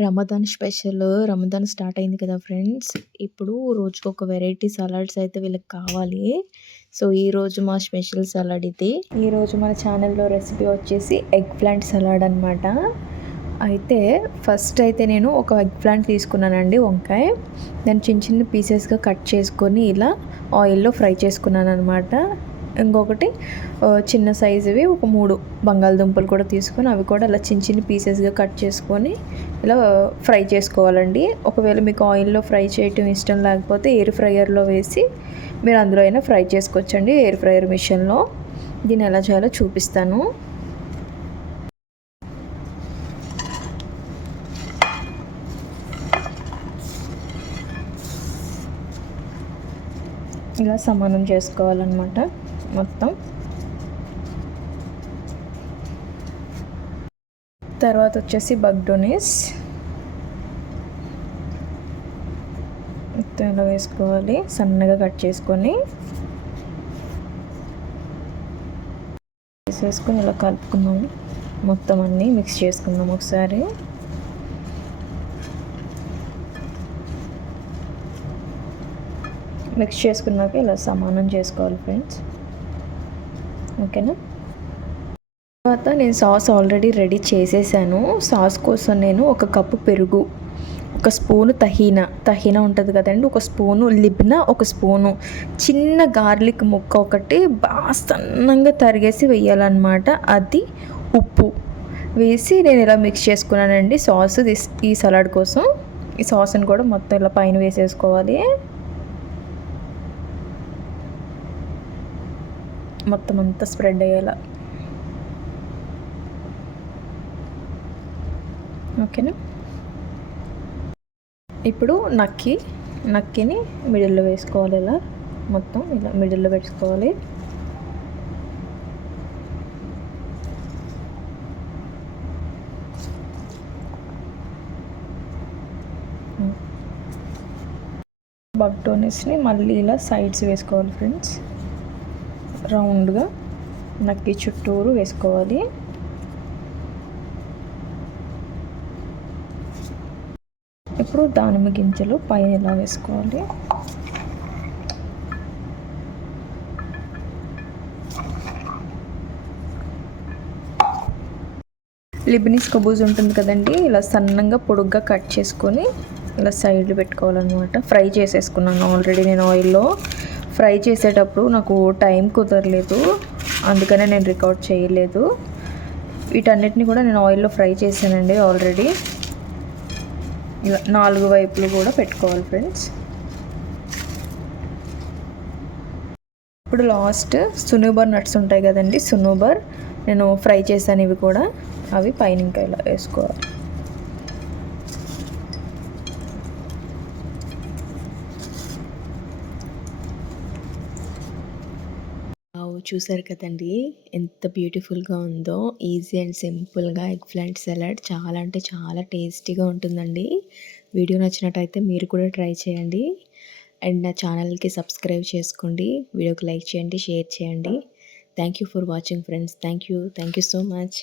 Ramadan special. Ramadan start అయింది కదా friends. ఇప్పుడు రోజుకొక వెరైటీ సలాడ్స్ అయితే వీళ్ళకి కావాలి. సో ఈరోజు మా స్పెషల్ సలాడ్ ఇది. ఈరోజు మన ఛానల్లో రెసిపీ వచ్చేసి ఎగ్ ప్లాంట్ సలాడ్ అనమాట. అయితే ఫస్ట్ అయితే నేను ఒక ఎగ్ ప్లాంట్ తీసుకున్నానండి, వంకాయ. దాన్ని చిన్న చిన్న పీసెస్గా కట్ చేసుకొని ఇలా ఆయిల్లో ఫ్రై చేసుకున్నాను అనమాట. ఇంకొకటి చిన్న సైజువి ఒక 3 బంగాళదుంపలు కూడా తీసుకొని అవి కూడా అలా చిన్న చిన్న పీసెస్గా కట్ చేసుకొని ఇలా ఫ్రై చేసుకోవాలండి. ఒకవేళ మీకు ఆయిల్లో ఫ్రై చేయటం ఇష్టం లేకపోతే ఎయిర్ ఫ్రైయర్లో వేసి మీరు అందులో అయినా ఫ్రై చేసుకోవచ్చండి, ఎయిర్ ఫ్రైయర్ మిషన్లో. దీన్ని ఎలా చేయాలో చూపిస్తాను. ఇలా సమానం చేసుకోవాలన్నమాట మొత్తం. తర్వాత వచ్చేసి బగ్డోనిస్ మొత్తం ఇలా వేసుకోవాలి, సన్నగా కట్ చేసుకొని వేసేసుకొని ఇలా కలుపుకున్నాము. మొత్తం అన్నీ మిక్స్ చేసుకుందాం ఒకసారి. మిక్స్ చేసుకున్నాక ఇలా సమానం చేసుకోవాలి ఫ్రెండ్స్, ఓకేనా. తర్వాత నేను సాస్ ఆల్రెడీ రెడీ చేసేసాను. సాస్ కోసం నేను 1 కప్పు పెరుగు, 1 స్పూను తహీనా ఉంటుంది కదండి, 1 స్పూను లిబ్నా, 1 స్పూను చిన్న గార్లిక్ ముక్క ఒకటి బాగా సన్నంగా తరిగేసి వేయాలన్నమాట. అది ఉప్పు వేసి నేను ఇలా మిక్స్ చేసుకున్నానండి సాస్ ఈ సలాడ్ కోసం. ఈ సాస్ని కూడా మొత్తం ఇలా పైన వేసేసుకోవాలి. మొత్తం అంతా స్ప్రెడ్ అయ్యేలా, ఓకేనా. ఇప్పుడు నక్కిని మిడిల్లో వేసుకోవాలి. ఇలా మొత్తం ఇలా మిడిల్లో పెట్టుకోవాలి. బగ్డోనిస్ని మళ్ళీ ఇలా సైడ్స్ వేసుకోవాలి ఫ్రెండ్స్, రౌండ్గా నక్కి చుట్టూరు వేసుకోవాలి. ఇప్పుడు దానిమ్మ గింజలు పైన ఇలా వేసుకోవాలి. లిబనీస్ కబూజ్ ఉంటుంది కదండి, ఇలా సన్నంగా పొడుగ్గా కట్ చేసుకొని ఇలా సైడ్లు పెట్టుకోవాలన్నమాట. ఫ్రై చేసేసుకున్నాను ఆల్రెడీ నేను ఆయిల్లో. ఫ్రై చేసేటప్పుడు నాకు టైం కుదరలేదు, అందుకనే నేను రికార్డ్ చేయలేదు. వీటన్నిటిని కూడా నేను ఆయిల్లో ఫ్రై చేశానండి ఆల్రెడీ. ఇలా 4 వైపులు కూడా పెట్టుకోవాలి ఫ్రెండ్స్. ఇప్పుడు లాస్ట్ సునూబర్ నట్స్ ఉంటాయి కదండి, సునూబర్ నేను ఫ్రై చేశాను. ఇవి కూడా అవి పైన ఇంకా ఇలా వేసుకోవాలి. చూసారు కదండి ఎంత బ్యూటిఫుల్గా ఉందో. ఈజీ అండ్ సింపుల్గా ఎగ్ ప్లాంట్ సలాడ్ చాలా అంటే చాలా టేస్టీగా ఉంటుందండి. వీడియో నచ్చినట్టయితే మీరు కూడా ట్రై చేయండి. అండ్ నా ఛానల్కి సబ్స్క్రైబ్ చేసుకోండి, వీడియోకి లైక్ చేయండి, షేర్ చేయండి. Thank you for watching friends. Thank you so much.